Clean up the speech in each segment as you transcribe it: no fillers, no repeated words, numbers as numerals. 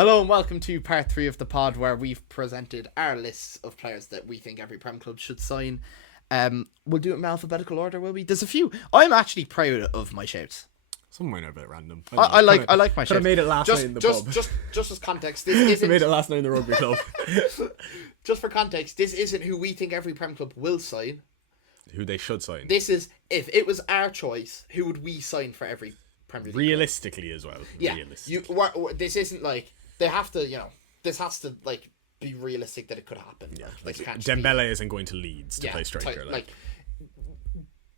Hello and welcome to part 3 of the pod where we've presented our lists of players that we think every Prem club should sign. We'll do it in alphabetical order, will we? There's a few. I'm actually proud of my shouts. Some of mine are a bit random. I like my shouts. Could have made it last night in the pub. Just as context, this isn't... made it last night in the rugby club. Just for context, this isn't who we think every Prem club will sign. Who they should sign. This is, if it was our choice, who would we sign for every Premier League realistically club? As well. Yeah. Realistically. This isn't like... They have to, this has to, be realistic that it could happen. Yeah. Dembele isn't going to Leeds to play striker.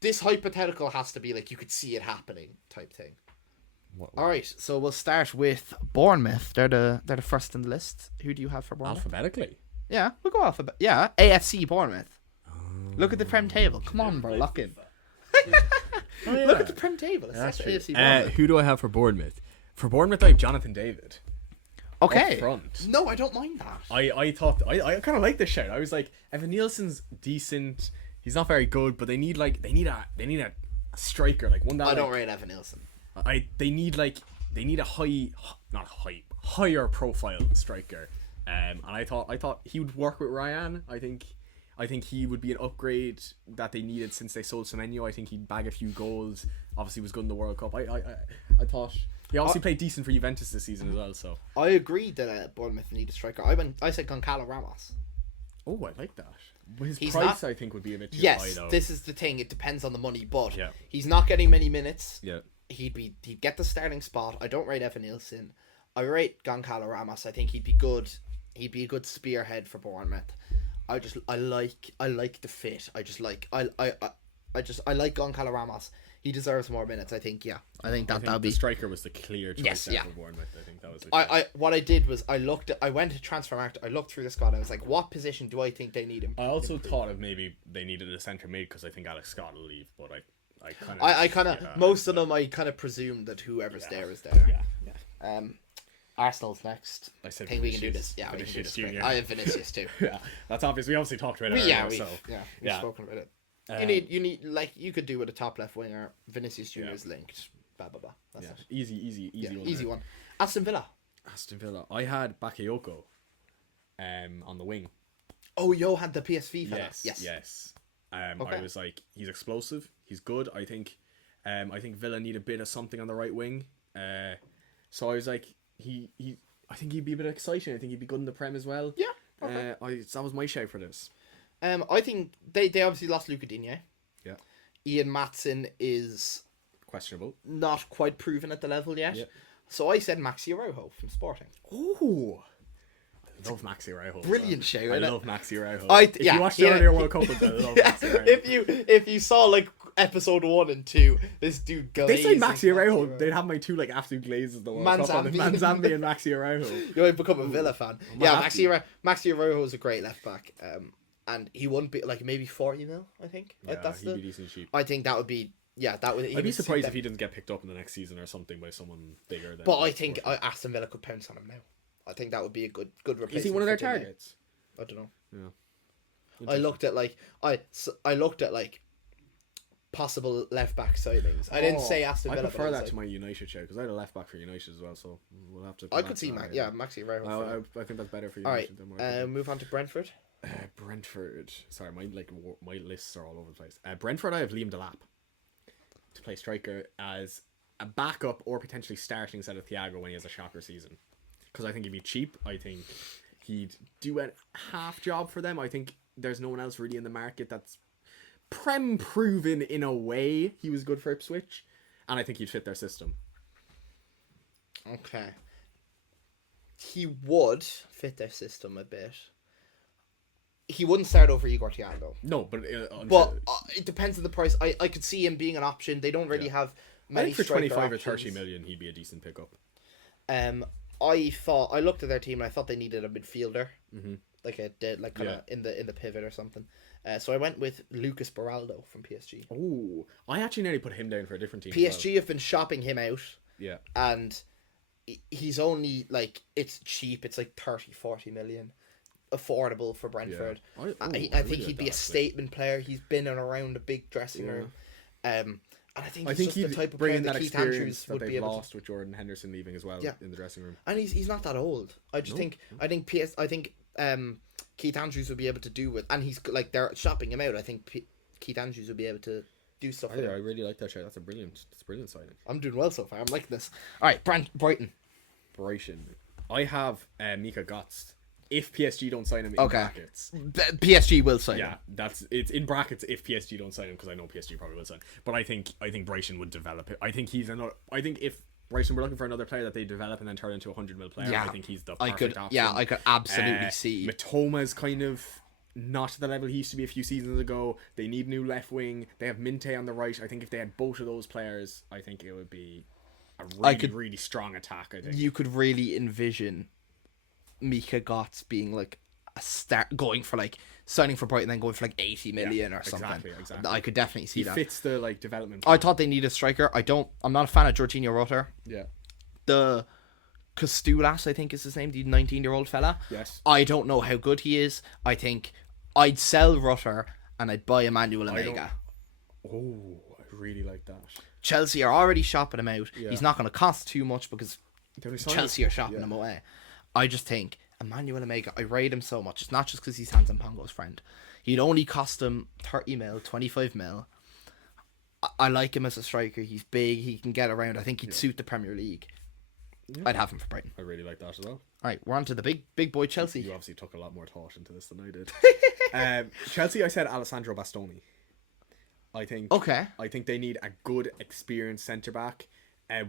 This hypothetical has to be, you could see it happening type thing. Alright, so we'll start with Bournemouth. They're the first in the list. Who do you have for Bournemouth? Alphabetically? Yeah, we'll go alphabet. Yeah, AFC Bournemouth. Look at the Prem table. Come on, bro, lock in. Look at the Prem table. It's AFC Bournemouth. Who do I have for Bournemouth? For Bournemouth, I have Jonathan David. Okay. Up front. No, I don't mind that. I thought I kind of like this shout. I was like, Evan Nielsen's decent. He's not very good, but they need a striker, one that I don't rate Evan Nielsen. They need a higher profile striker. And I thought he would work with Ryan. I think he would be an upgrade that they needed since they sold Semenyo. I think he'd bag a few goals. Obviously was good in the World Cup. I thought he obviously played decent for Juventus this season as well. So I agreed that Bournemouth need a striker. I said Goncalo Ramos. Oh, I like that. But his He's price, not, I think, would be a bit too high, though. This is the thing. It depends on the money, but yeah. He's not getting many minutes. Yeah. He'd get the starting spot. I don't rate Evan Nielsen. I rate Goncalo Ramos. I think he'd be good. He'd be a good spearhead for Bournemouth. I like the fit. I like Goncalo Ramos. He deserves more minutes. I think that'll be. The striker was the clear choice for Bournemouth. I think that was. What I did was I went to Transfermarkt. I looked through the squad. I was like, what position do I think they need him? I also thought of maybe they needed a centre mid because I think Alex Scott will leave, but I kind of most of them I kind of presume that whoever's there is there. Yeah. Arsenal's next. I said think we can do this. Yeah, we can do this. I have Vinicius too. Yeah, that's obvious. We obviously talked about it. We've spoken about it. You need you could do with a top left winger. Vinicius Junior is linked. Blah blah blah. That's it. Easy one. Aston Villa. I had Bakayoko, on the wing. Oh, yo had the PSV fella. Yes. I was like, he's explosive. He's good. I think Villa need a bit of something on the right wing. So I was like, I think he'd be a bit exciting. I think he'd be good in the Prem as well. Yeah. Okay. That was my shout for this. I think they obviously lost Luca Digne. Yeah. Ian Matson is questionable. Not quite proven at the level yet. Yeah. So I said Maxi Araujo from Sporting. Ooh. I love Maxi Araujo. Brilliant shout. I love Maxi Araujo. If you watched the earlier World Cup, I love Maxi Araujo. If you saw episode 1 and 2, this dude glazed. They say Maxi Araujo. They'd have my two absolute glazes. The World Cup. Manzambi and Maxi Araujo. You might become a Villa fan. Maxi Araujo is a great left back. And he wouldn't be maybe 40 mil. I think. Yeah, he'd be decent cheap. I think that would be. Yeah, that would. I'd be surprised if he didn't get picked up in the next season or something by someone bigger. But I think Aston Villa could pounce on him now. I think that would be a good replacement. Is he one of their targets? I don't know. Yeah. I looked at possible left back signings. I didn't say Aston Villa. I prefer that to my United show because I had a left back for United as well, so we'll have to. I could see Maxi Araujo. I think that's better for United. All right, move on to Brentford. Brentford. Sorry, my lists are all over the place. Brentford, I have Liam Delap to play striker as a backup or potentially starting instead of Thiago when he has a shocker season. Because I think he'd be cheap. I think he'd do a half job for them. I think there's no one else really in the market that's Prem proven in a way. He was good for Ipswich, and I think he'd fit their system. Okay. He would fit their system a bit. He wouldn't start over Igor Thiago. No, but it depends on the price. I could see him being an option. They don't really have many. I think for 25 or 30 million, he'd be a decent pickup. I looked at their team and I thought they needed a midfielder, mm-hmm. in the pivot or something. So I went with Lucas Beraldo from PSG. Oh, I actually nearly put him down for a different team. PSG have been shopping him out. Yeah, and he's only it's cheap. It's 30-40 million. Affordable for Brentford. Yeah. I think he'd be a statement player. He's been around a big dressing room. And I think I he's think just the he'd type of bring player in that that Keith experience Andrews that would be they've able lost with Jordan Henderson leaving as well Yeah. in the dressing room. to. And he's not that old. I just think Keith Andrews would be able to do with, and he's like they're shopping him out. I think Keith Andrews would be able to do stuff. I really like that show. That's a brilliant signing. I'm doing well so far. I'm liking this. All right, Brighton. Brighton. I have Mika Götze. If PSG don't sign him in brackets. PSG will sign him. It's in brackets if PSG don't sign him, because I know PSG probably will sign. But I think Brighton would develop it. I think if Brighton were looking for another player that they develop and then turn into a 100 mil player, I think he's the perfect option. Yeah, I could absolutely see. Mitoma's kind of not at the level he used to be a few seasons ago. They need new left wing. They have Minte on the right. I think if they had both of those players, I think it would be a really strong attack. I think you could really envision Mika Götze being like going for like signing for Brighton, then going for like 80 million or something. Exactly. I could definitely see that. He fits the like development. I thought they needed a striker. I'm not a fan of Jorginho Rutter. Yeah. The Kostulas, I think is his name, the 19-year-old fella. Yes. I don't know how good he is. I think I'd sell Rutter and I'd buy Emmanuel Omega. Oh, I really like that. Chelsea are already shopping him out. Yeah. He's not going to cost too much because Chelsea are shopping him away. I just think Emmanuel Omega, I rate him so much. It's not just because he's Hansen Pongo's friend. He'd only cost him 30 mil, 25 mil. I like him as a striker. He's big. He can get around. I think he'd suit the Premier League. Yeah. I'd have him for Brighton. I really like that as well. All right, we're on to the big boy Chelsea. You obviously took a lot more thought into this than I did. Chelsea, I said Alessandro Bastoni. I think they need a good, experienced centre back.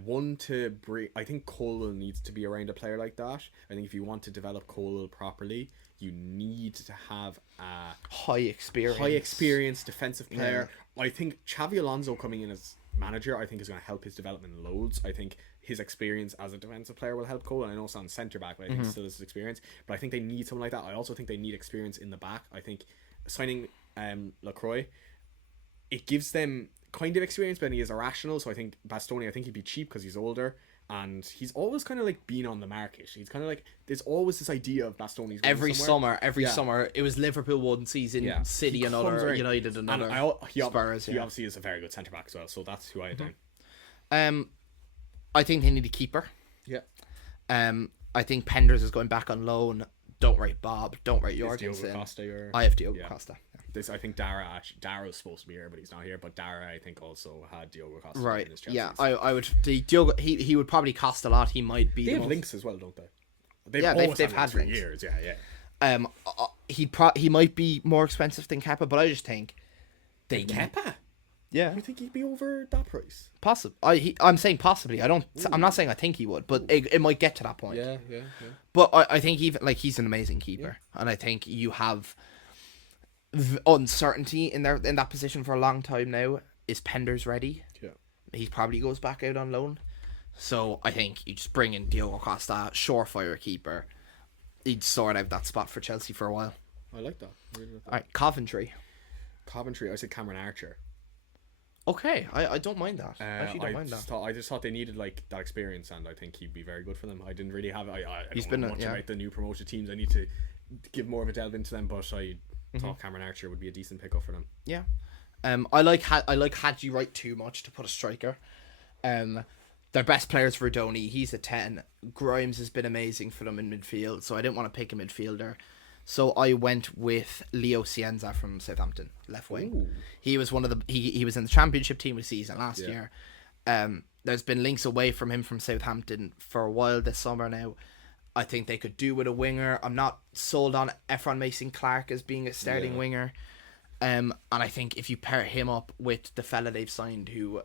One to bring. I think Colwell needs to be around a player like that. I think if you want to develop Colwell properly, you need to have a high experience defensive player. Yeah. I think Xavi Alonso coming in as manager, I think is going to help his development loads. I think his experience as a defensive player will help Colwell. I know it's on centre back, but I think still has experience. But I think they need someone like that. I also think they need experience in the back. I think signing Lacroix, it gives them kind of experience, but he is irrational. So I think Bastoni, I think he'd be cheap because he's older, and he's always kind of like been on the market. He's kind of like, there's always this idea of Bastoni's every summer it was Liverpool one season, City another, United another, Spurs. He obviously is a very good centre back as well, so that's who I had down. I think they need a keeper. I think Penders is going back on loan. Don't rate Bob, don't rate Jorgensen. DIOGO Costa I have DIOGO Costa. I think Dara's supposed to be here, but he's not here. But Dara, I think, also had DIOGO Costa. Right. In his Chelsea. Yeah, I would. Diogo, he would probably cost a lot. He might be. They have links as well, don't they? They've had links for years. Yeah. He might be more expensive than Kepa, but I just think Kepa. Yeah. You think he'd be over that price? Possible. I'm saying possibly. I'm not saying I think he would, but it might get to that point. Yeah. But I think even like he's an amazing keeper, and I think you have uncertainty in that position for a long time now. Is Penders ready? Yeah. He probably goes back out on loan. So I think you just bring in DIOGO Costa, surefire keeper. He'd sort out that spot for Chelsea for a while. I like that. Really like that. All right, Coventry. I said Cameron Archer. Okay, I don't mind that. I just thought they needed like that experience, and I think he'd be very good for them. I didn't really have. I He's don't know much about the new promoted teams. I need to give more of a delve into them, but I thought Cameron Archer would be a decent pickup for them. Yeah, I like Hadji Wright too much to put a striker. Their best player's Verdoni. He's a 10. Grimes has been amazing for them in midfield, so I didn't want to pick a midfielder. So I went with Leo Cienza from Southampton, left wing. Ooh. He was he was in the championship team of the season last year. There's been links away from him from Southampton for a while this summer now. I think they could do with a winger. I'm not sold on Efron Mason-Clark as being a starting winger. And I think if you pair him up with the fella they've signed, who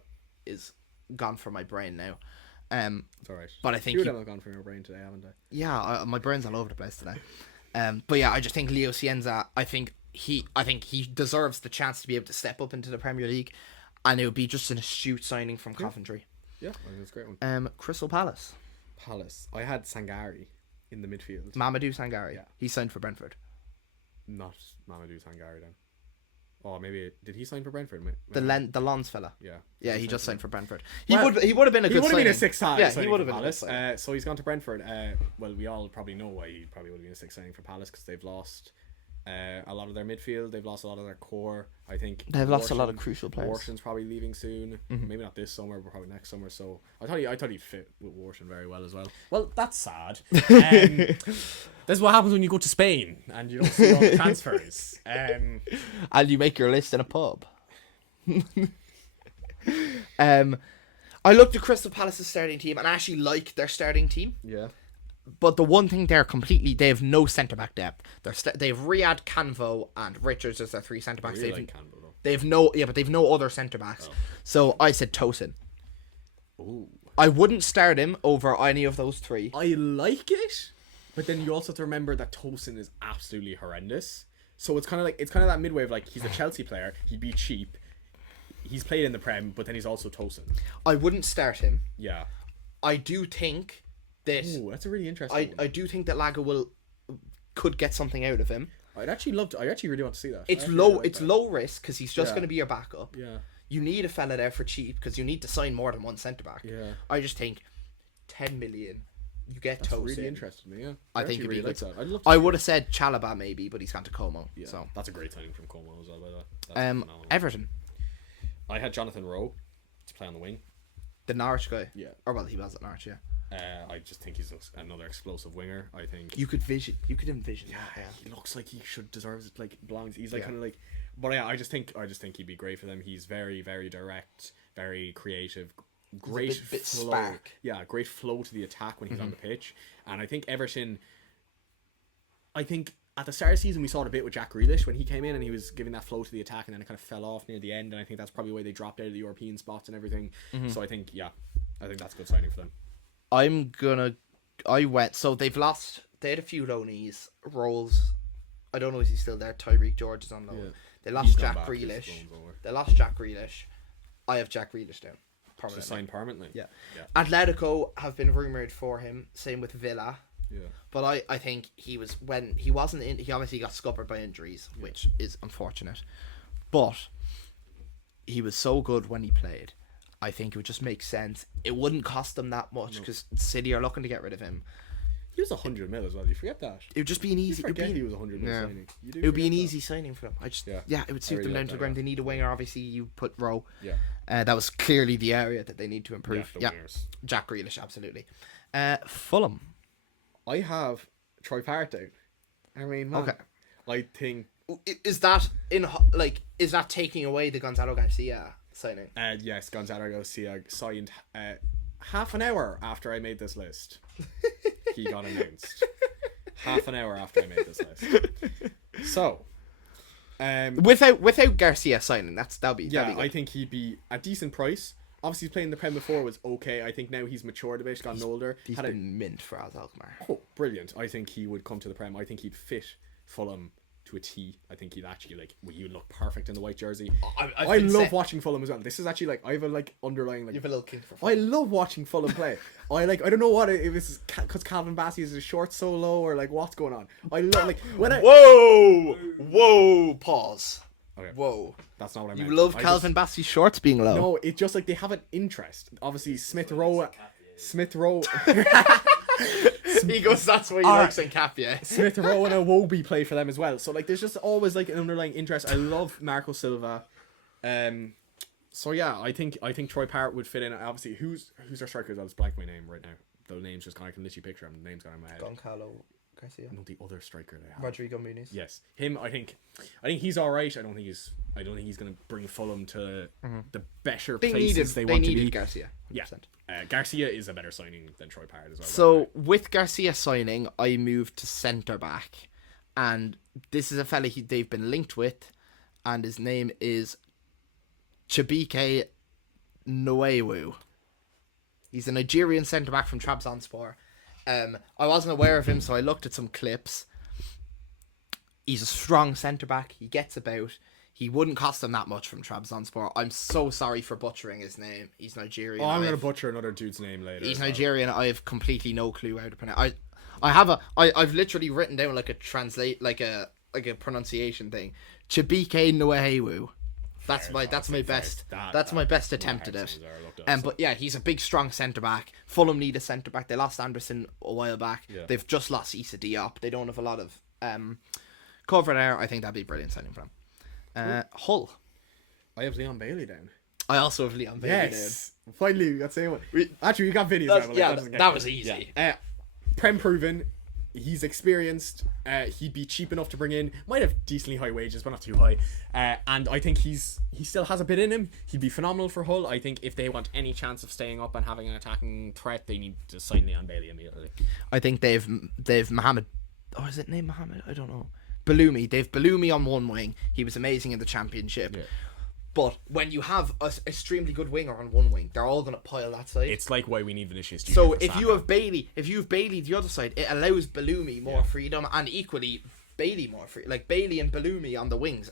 is gone from my brain now. It's alright. But I think you would have gone from your brain today, haven't I? Yeah, my brain's all over the place today. But yeah, I just think Leo Cienza, I think he deserves the chance to be able to step up into the Premier League, and it would be just an astute signing from Coventry. Yeah, I think that's a great one. Crystal Palace. I had Sangari in the midfield. Mamadou Sangari. Yeah. He signed for Brentford. Not Mamadou Sangari then. Oh, maybe did he sign for Brentford? The Lons fella. Yeah, he just signed for Brentford. He would have been a good signing. He would have been a 6 signing. Yeah, he would have been a signing. So he's gone to Brentford. Well, we all probably know why he probably would have been a 6 signing for Palace, because they've lost a lot of their midfield. They've lost a lot of their core. I think They've lost a lot of crucial players. Warson's probably leaving soon. Maybe not this summer, but probably next summer. So I thought he'd fit with Warson very well as well. Well, that's sad. This is what happens when you go to Spain and you don't see all the transfers. And you make your list in a pub. I looked at Crystal Palace's starting team and I actually like their starting team. Yeah. But the one thing they have no centre back depth. They have Riyad, Canvo, and Richards as their 3 centre backs. Really like Canvo, though. They've no other centre backs. Oh. So I said Tosin. Ooh. I wouldn't start him over any of those 3. I like it, but then you also have to remember that Tosin is absolutely horrendous. So it's kind of that midway of like he's a Chelsea player. He'd be cheap. He's played in the Prem, but then he's also Tosin. I wouldn't start him. Yeah. I do think that. Ooh, that's a really interesting. I do think that Laga could get something out of him. I actually really want to see that. It's low risk because he's just going to be your backup. Yeah. You need a fella there for cheap because you need to sign more than one centre back. Yeah. I just think 10 million. You get That's Tosin. really interested me. Yeah. I think it'd be like good. that. I'd love I would have said Chalobah maybe, but he's gone to Como. Yeah. So that's a great signing from Como as well. By that. That's phenomenal. Everton, I had Jonathan Rowe to play on the wing. the Norwich guy. Yeah. Or well, he was at Norwich. Yeah. I just think he's another explosive winger. I think You could envision. Yeah, he looks like he should deserves it. Like belongs. He's like kind of like, but yeah, I just think he'd be great for them. He's very, very direct, very creative, great bit flow. spark. Yeah, great flow to the attack when he's on the pitch. And I think Everton. I think at the start of the season we saw it a bit with Jack Grealish when he came in and he was giving that flow to the attack, and then it kind of fell off near the end. And I think that's probably why they dropped out of the European spots and everything. So I think that's a good signing for them. So they had a few loanees. Rolls, I don't know if he's still there. Tyreek George is on loan. Yeah. They lost gone Jack back, his Grealish. loan's over. I have Jack Grealish down. To sign permanently. Yeah. Atletico have been rumoured for him. Same with Villa. Yeah. But I think he obviously got scuppered by injuries, which is unfortunate. But he was so good when he played. I think it would just make sense. It wouldn't cost them that much because City are looking to get rid of him. He was 100 mil as well. You forget that. It would just be an easy. He was 100 mil signing. It would be an easy signing for them. It would suit really them down like to the that, ground. They need a winger. Obviously, you put Rowe. Yeah. That was clearly the area that they need to improve. The wingers. Jack Grealish, absolutely. Fulham. I have Troy Parrott down. I mean, man, Okay. I think. Is that taking away the Gonzalo Garcia signing? Yes, Gonzalo Garcia signed half an hour after I made this list. He got announced. Half an hour after I made this list. So, without Garcia signing, that'd be good. I think he'd be a decent price. Obviously, he's playing the Prem before was okay. I think now he's matured a bit, gotten older. He's been mint for Az Alkmaar. Oh, brilliant! I think he would come to the Prem. I think he'd fit Fulham to a T. I think he'd actually he would look perfect in the white jersey. I love watching Fulham as well. This is actually I have a underlying You have a little kink for Fulham. I love watching Fulham play. I don't know what it was because Calvin Bassey is his short so low or what's going on. I love when I Whoa! Pause. Okay. Whoa. That's not what I meant. You love Calvin Bassey's shorts being low. No, it's just they have an interest. Obviously, Smith Rowe. He goes, that's why he likes Nkapia. Smith Rowe and Iwobi play for them as well. So there's just always an underlying interest. I love Marco Silva. So yeah, I think Troy Parrott would fit in. Obviously, who's our striker? I'll just blank my name right now. The name's just I can literally picture him. The name's gone in my head. Gonzalo Garcia. No, the other striker they have. Rodrigo Muniz. Yes, him. I think he's all right. I don't think he's going to bring Fulham to the better places they want to be. Garcia. 100%. Yeah, Garcia is a better signing than Troy Parrott as well. So with Garcia signing, I moved to centre back, and this is a fella they've been linked with, and his name is Chibike Noewu. He's a Nigerian centre back from Trabzonspor. I wasn't aware of him, so I looked at some clips. He's a strong centre back. He gets about. He wouldn't cost them that much from Trabzonspor. I'm so sorry for butchering his name. He's Nigerian. I'm going to butcher another dude's name later. He's Nigerian. I have completely no clue how to pronounce. I've literally written down a pronunciation thing. Chibike Noewu. That's my best attempt at it. But yeah, he's a big, strong centre back. Fulham need a centre back. They lost Anderson a while back. Yeah. They've just lost Issa Diop. They don't have a lot of Cover there, I think that'd be a brilliant signing for him. Hull. I have Leon Bailey down. I also have Leon Bailey Yes. Finally, we got the same one. Actually, we got videos. that was easy. Yeah. Prem proven. He's experienced. He'd be cheap enough to bring in. Might have decently high wages, but not too high. And I think he still has a bit in him. He'd be phenomenal for Hull. I think if they want any chance of staying up and having an attacking threat, they need to sign Leon Bailey immediately. I think they've Mohammed. Oh, is it named Mohammed? I don't know. Balumi. They've Balumi on one wing. He was amazing in the championship. Yeah. But when you have an extremely good winger on one wing, they're all going to pile that side. It's like why we need Vinicius. So if you have Bailey the other side, it allows Balumi more freedom, and equally Bailey more free. Like Bailey and Balumi on the wings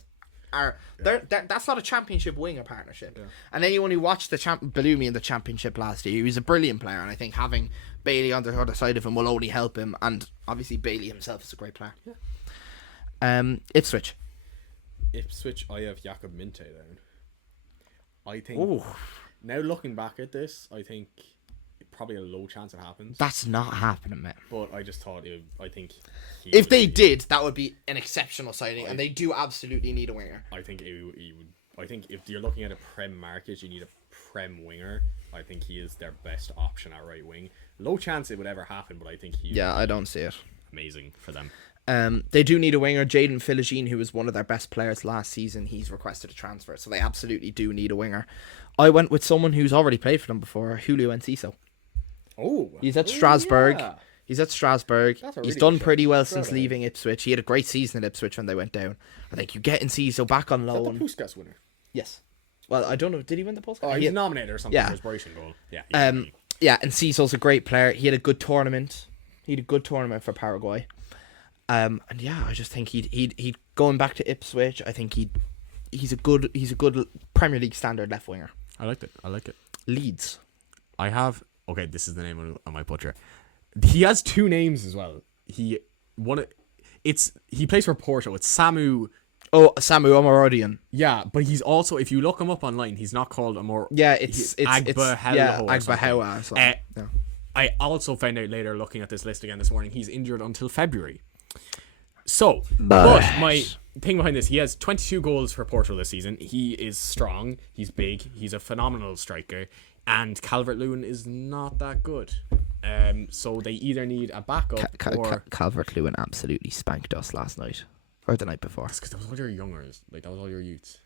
are that's not a championship winger partnership. Yeah. And anyone who watched Balumi in the championship last year, he was a brilliant player, and I think having Bailey on the other side of him will only help him. And obviously Bailey himself is a great player. Yeah. Ipswich, I have Jakob Minte down. I think now looking back at this, I think probably a low chance it happens. That's not happening, mate. But I just thought if they did, that would be an exceptional signing, and they do absolutely need a winger. I think he would. I think if you're looking at a Prem market, you need a Prem winger. I think he is their best option at right wing. Low chance it would ever happen, but I think I don't see it. Amazing for them. They do need a winger. Jaden Philogene, who was one of their best players last season, he's requested a transfer, so they absolutely do need a winger. I went with someone who's already played for them before, Julio Enciso. He's at Strasbourg. Yeah. He's at Strasbourg. He's done pretty well since leaving Ipswich. He had a great season at Ipswich when they went down. I think you get Enciso back on loan. Is that the Puskas winner? Yes. Well, I don't know. Did he win the Puskas? Oh, he's nominated or something for his Brighton goal. Yeah. Enciso's a great player. He had a good tournament. For Paraguay. I just think he'd going back to Ipswich. I think he's a good Premier League standard left winger. I like it. Leeds. I have this is the name of my butcher. He has two names as well. He plays for Porto. It's Samu. Oh, Samu Omorodian. Yeah, but he's also, if you look him up online, he's not called Amor. Yeah, it's Agbahewa. I also found out later, looking at this list again this morning, he's injured until February. So, but my thing behind this, he has 22 goals for Porto this season. He is strong. He's big. He's a phenomenal striker. And Calvert-Lewin is not that good. So they either need a backup or... Calvert-Lewin absolutely spanked us last night. Or the night before. That's because that was all your youngers. Like, that was all your youths.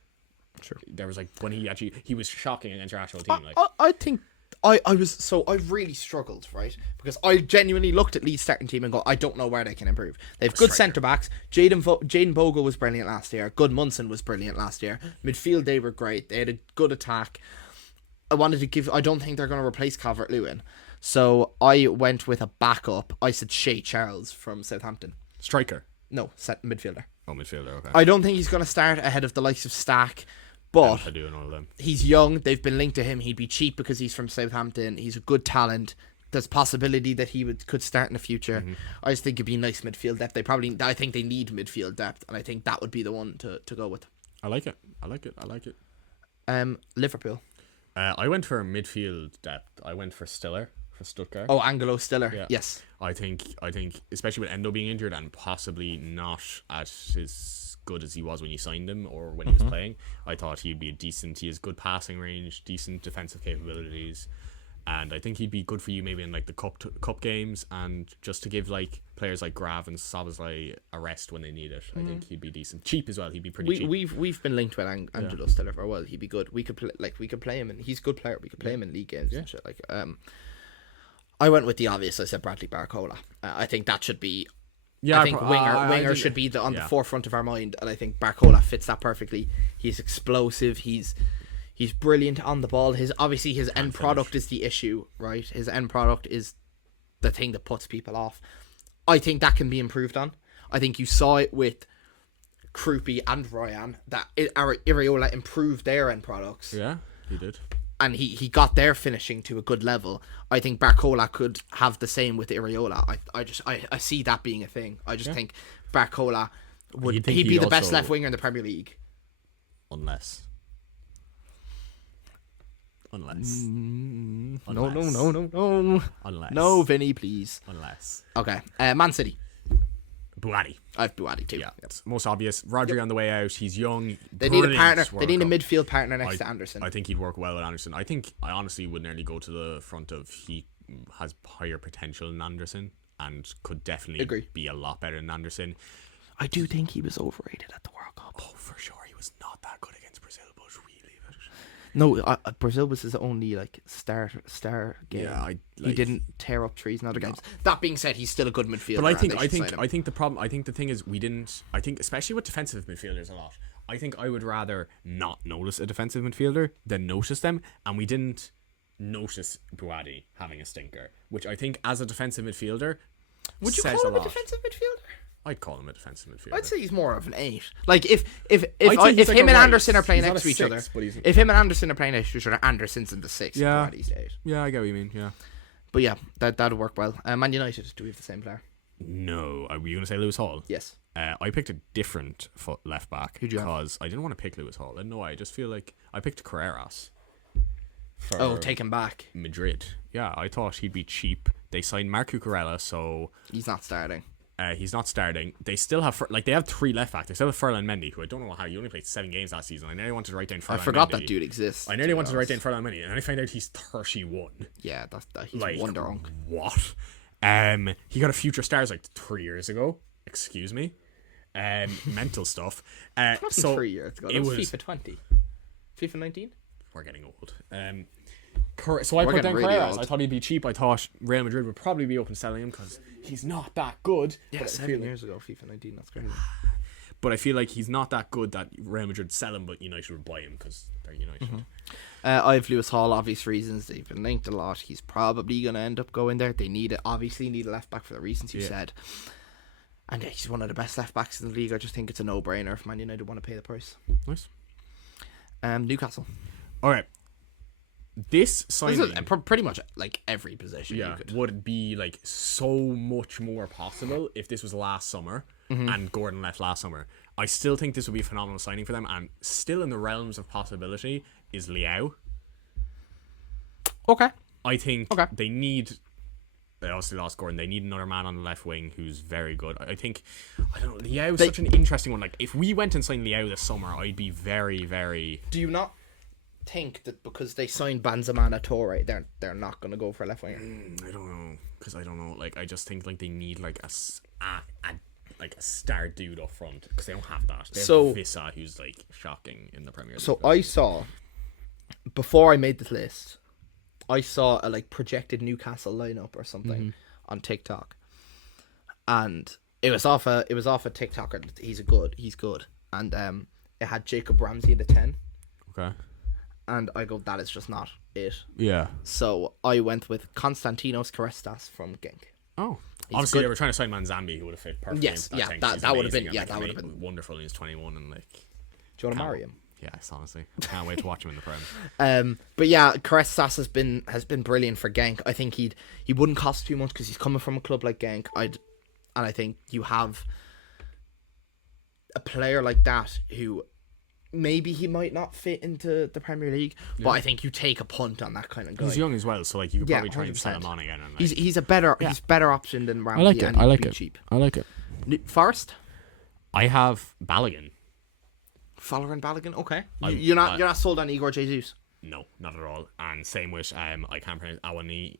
Sure. There was, like, when he was shocking against your actual team. I think... I really struggled, right? Because I genuinely looked at Leeds' starting team and go, I don't know where they can improve. They have good centre-backs. Jaden Bogle was brilliant last year. Gudmundsson was brilliant last year. Midfield, they were great. They had a good attack. I don't think they're going to replace Calvert-Lewin. So I went with a backup. I said Shea Charles from Southampton. Striker? No, midfielder. Oh, midfielder, okay. I don't think he's going to start ahead of the likes of Stack. But I do know them. He's young. They've been linked to him. He'd be cheap because he's from Southampton. He's a good talent. There's possibility that he could start in the future. Mm-hmm. I just think it'd be nice midfield depth. I think they need midfield depth, and I think that would be the one to go with. I like it. Liverpool. I went for midfield depth. I went for Stiller for Stuttgart. Oh, Angelo Stiller. Yeah. Yes. I think, especially with Endo being injured and possibly not at his good as he was when you signed him or when he was playing, I thought he'd be he has good passing range, decent defensive capabilities, and I think he'd be good for you maybe in like the cup games, and just to give like players like Grav and Szoboszlai a rest when they need it. I think he'd be decent, cheap as well. He'd be pretty cheap. We've been linked with Angelo Stiller for a while. He'd be good. We could play him, and he's a good player. We could play him in league games and shit. Like I went with the obvious. I said Bradley Barcola. I think that should be. Yeah, I think winger should be on the forefront of our mind, and I think Barcola fits that perfectly. He's explosive. He's brilliant on the ball. His end product is the issue, right? His end product is the thing that puts people off. I think that can be improved on. I think you saw it with Krupi and Ryan that Iriola improved their end products. Yeah, he did. And he got their finishing to a good level. I think Barcola could have the same with Iriola. I see that being a thing. I just think Barcola he'd be the best left winger in the Premier League. Unless. No. Unless. No, Vinny, please. Unless. Okay. Man City. Buati. I have Buati too. Yeah, it's most obvious. Rodri on the way out. He's young. They need a brilliant partner. They World need a Cup. midfield partner next to Anderson. I think he'd work well with Anderson. I honestly would nearly go to the front of he has higher potential than Anderson and could definitely be a lot better than Anderson. I do think he was overrated at the World Cup. Oh, for sure. He was not that good against Brazil, but really. No, Brazil was his only star game. Yeah, he didn't tear up trees in other games. That being said, he's still a good midfielder. But I think the thing is I think especially with defensive midfielders a lot. I think I would rather not notice a defensive midfielder than notice them, and we didn't notice Buati having a stinker, which I think as a defensive midfielder would you says call him a lot. a defensive midfielder? I'd call him a defensive midfielder. I'd say he's more of an 8. Like if he's him and a Anderson are playing he's next not to a each six, other, but if him and Anderson are playing next to each other, Anderson's in the 6. Yeah. Buati's the 8. Yeah, I get what you mean. Yeah. But yeah, that'd work well. Man United, do we have the same player? No, are you going to say Lewis Hall? Yes. I picked a different left back because I didn't want to pick Lewis Hall. I don't know why. I just feel like I picked Carreras. Take him back. Madrid. Yeah, I thought he'd be cheap. They signed Marc Cucurella, so he's not starting. He's not starting. They still have they have 3 left backs. They still have Ferland Mendy, who I don't know how he only played 7 games last season. I nearly wanted to write down Ferland Mendy. I forgot that dude exists. I nearly wanted to write down Ferland Mendy, and then I found out he's 31. Yeah, he's wonder drunk. What? He got a Future Stars 3 years ago. Excuse me. Mental stuff. So 3 years ago. It was FIFA 20. FIFA 19. We're getting old. So I put down really Carreras. old. I thought he'd be cheap. I thought Real Madrid would probably be open selling him because he's not that good. Yeah, 7 years ago, FIFA 19. That's crazy. But I feel like he's not that good that Real Madrid sell him, but United would buy him because they're United. Mm-hmm. I have Lewis Hall, obvious reasons. They've been linked a lot. He's probably going to end up going there. They obviously need a left back for the reasons you said. And he's one of the best left backs in the league. I just think it's a no-brainer if Man United want to pay the price. Nice. Newcastle. All right. This signing pretty much every position would be so much more possible if this was last summer and Gordon left last summer. I still think this would be a phenomenal signing for them, and still in the realms of possibility is Liao. Okay. I think they need. They obviously lost Gordon. They need another man on the left wing who's very good. I don't know. Liao is such an interesting one. If we went and signed Liao this summer, I'd be very, very. Do you not think that because they signed Benzema and Torre, they're not going to go for a left winger? I don't know, because I don't know. I just think they need a star dude up front because they don't have that. They have Vissa, who's shocking in the Premier League. So I saw before I made this list, I saw a projected Newcastle lineup or something on TikTok, and it was off a TikToker. He's good, and it had Jacob Ramsey in the 10. Okay. And I go, that is just not it. Yeah. So I went with Konstantinos Karestas from Genk. Oh. Obviously, they were trying to sign Manzambi, who would have fit perfectly. Yes, that would have been. Yeah, that would have been wonderful. He's 21 and Do you want to marry him? Yes, honestly, I can't wait to watch him in the Prem. But yeah, Karestas has been brilliant for Genk. I think he wouldn't cost too much because he's coming from a club like Genk. And I think you have a player like that who. Maybe he might not fit into the Premier League, but I think you take a punt on that kind of guy. He's young as well, so you could probably try and 100%. sell him on again. And he's a better option than Ramsey. I like it. Cheap. I like it. Forest. I have Balogun. Fowler and Balogun. Okay. You're not sold on Igor Jesus. No, not at all. And same with I can't pronounce Awani.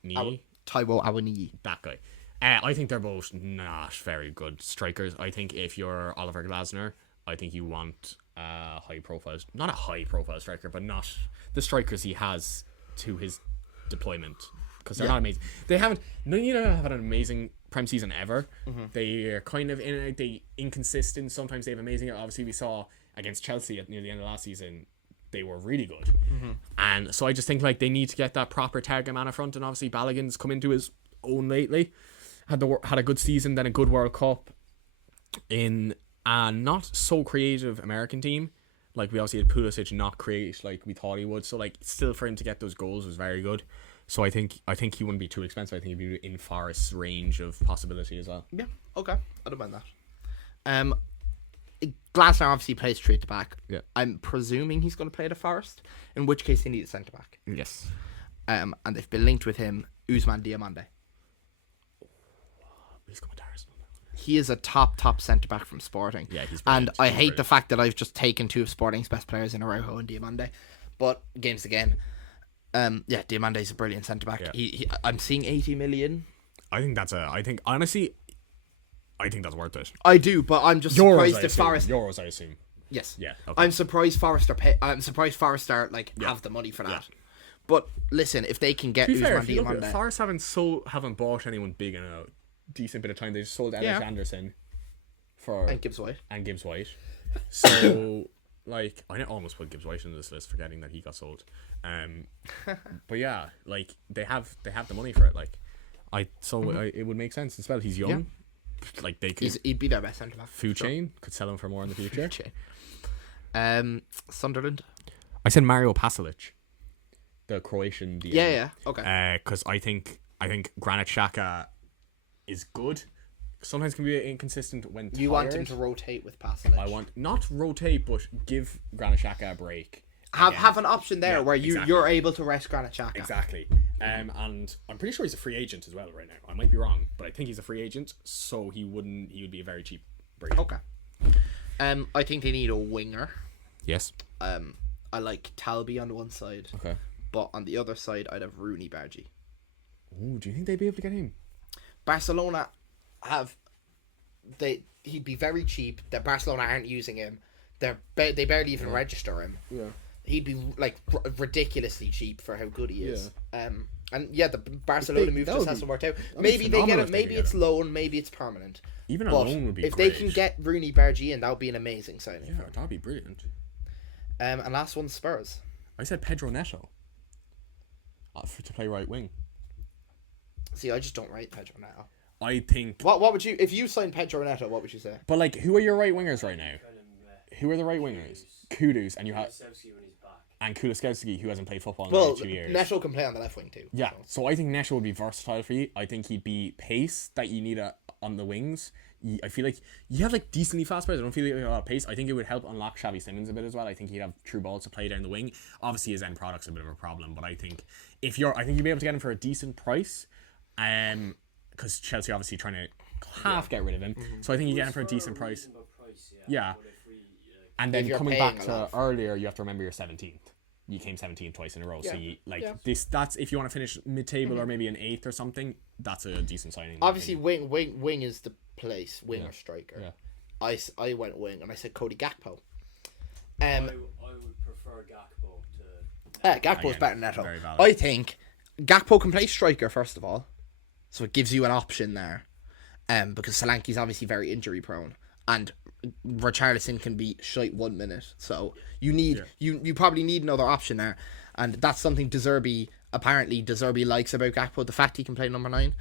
Taiwo Awoniyi. That guy. I think they're both not very good strikers. I think if you're Oliver Glasner, I think you want not a high profile striker, but not the strikers he has to his deployment, because they're not amazing. None of them have had an amazing Prem season ever. They're kind of inconsistent. Sometimes they have amazing. Obviously, we saw against Chelsea near the end of last season, they were really good. And so I just think they need to get that proper target man up front. And obviously, Balogun's come into his own lately. Had a good season, then a good World Cup in a not so creative American team. We obviously had Pulisic not create like we thought he would. So still for him to get those goals was very good. So I think he wouldn't be too expensive. I think he'd be in Forest's range of possibility as well. Yeah. Okay. I don't mind that. Glasner obviously plays straight back. Yeah. I'm presuming he's going to play the Forest, in which case they need a centre back. Yes. And they've been linked with him, Ousmane Diomande. He's coming to Arsenal. he is a top centre back from Sporting. Yeah, he's and brilliant. I He's hate the brilliant. fact that I've just taken two of Sporting's best players in Araujo and Diomande, but game's the game. Diamande's a brilliant centre back. Yeah. I'm seeing 80 million. I think honestly, I think that's worth it. I do, but I'm just Euros, surprised I if assume. Forest. Euros, I assume. Yes. Yeah. Okay. I'm surprised Forest are have the money for that. Yeah. But listen, if they can get To be fair, Usman if you look at it, Diomande, Forest haven't bought anyone big in a decent bit of time. They just sold Ellis Anderson for and Gibbs White. Gibbs White. So like I almost put Gibbs White in this list, forgetting that he got sold. But yeah, like they have the money for it. Like it would make sense as well. He's young. Yeah. Like they could. He'd be their best centre back. Food chain could sell him for more in the future. Sunderland. I said Mario Pasalic, the Croatian DM. Yeah. Okay. Because I think Granit Xhaka is good. Sometimes can be inconsistent when tired. You want him to rotate with Pasalic. I want not rotate, but give Granit Xhaka a break. Have an option there where you're able to rest Granit Xhaka. Exactly. And I'm pretty sure he's a free agent as well right now. I might be wrong, but I think he's a free agent, so he would be a very cheap break. Okay. I think they need a winger. Yes. I like Talby on one side. Okay. But on the other side, I'd have Rooney Bargy. Ooh, do you think they'd be able to get him? Barcelona he'd be very cheap. That Barcelona aren't using him. They barely even register him. Yeah. He'd be like ridiculously cheap for how good he is. The Barcelona move just hasn't worked out. Maybe they get it. Maybe it's loan. Maybe it's permanent. Even a loan would be if great. they can get Rooney Bargy in, that would be an amazing signing. Yeah, that'd be brilliant. And last one, Spurs. I said Pedro Neto. To play right wing. See, I just don't rate Pedro Neto. I think. What would you, if you signed Pedro Neto, what would you say? But like, who are your right wingers right now? Who are the right wingers? Kudus, and you have and Kuliszewski, who hasn't played football in like 2 years. Neto can play on the left wing too. Yeah, so I think Neto would be versatile for you. I think he'd be pace that you need on the wings. I feel like you have like decently fast players. I don't feel like you have a lot of pace. I think it would help unlock Xavi Simons a bit as well. I think he'd have true balls to play down the wing. Obviously, his end product's a bit of a problem, but I think I think you'd be able to get him for a decent price. Because Chelsea obviously trying to get rid of him. Mm-hmm. So I think you get him for a decent price. Yeah. And then coming back to earlier, you have to remember you're 17th. You came 17th twice in a row. Yeah. So that's if you want to finish mid-table or maybe an 8th or something, that's a decent signing. Obviously, wing is the place. Wing or striker. Yeah. I went wing and I said Cody Gakpo. I would prefer Gakpo to. Gakpo's better than Neto. I think Gakpo can play striker first of all, so it gives you an option there. Because Solanke's obviously very injury prone, and Richarlison can be shite 1 minute, so you probably need another option there, and that's something De Zerbi likes about Gakpo, the fact he can play number 9.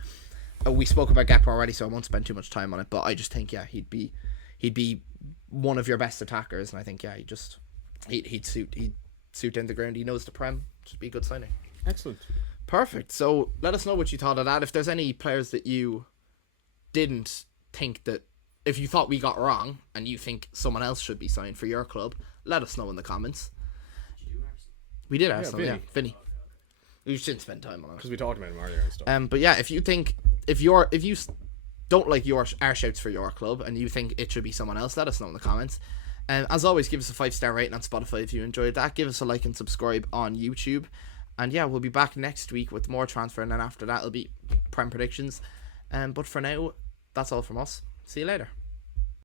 We spoke about Gakpo already, so I won't spend too much time on it, but I just think he'd be one of your best attackers, and I think he'd suit in the ground. He knows the Prem. Just be a good signing. Excellent. Perfect. So let us know what you thought of that. If there's any players that you didn't think that, if you thought we got wrong and you think someone else should be signed for your club, let us know in the comments. We did Arsenal, yeah. Vinny. We shouldn't spend time on it because we talked about him earlier and stuff. But yeah, if you don't like our shouts for your club and you think it should be someone else, let us know in the comments. As always, give us a 5-star rating on Spotify if you enjoyed that. Give us a like and subscribe on YouTube. And yeah, we'll be back next week with more transfer, and then after that it'll be Prem predictions. But for now, that's all from us. See you later.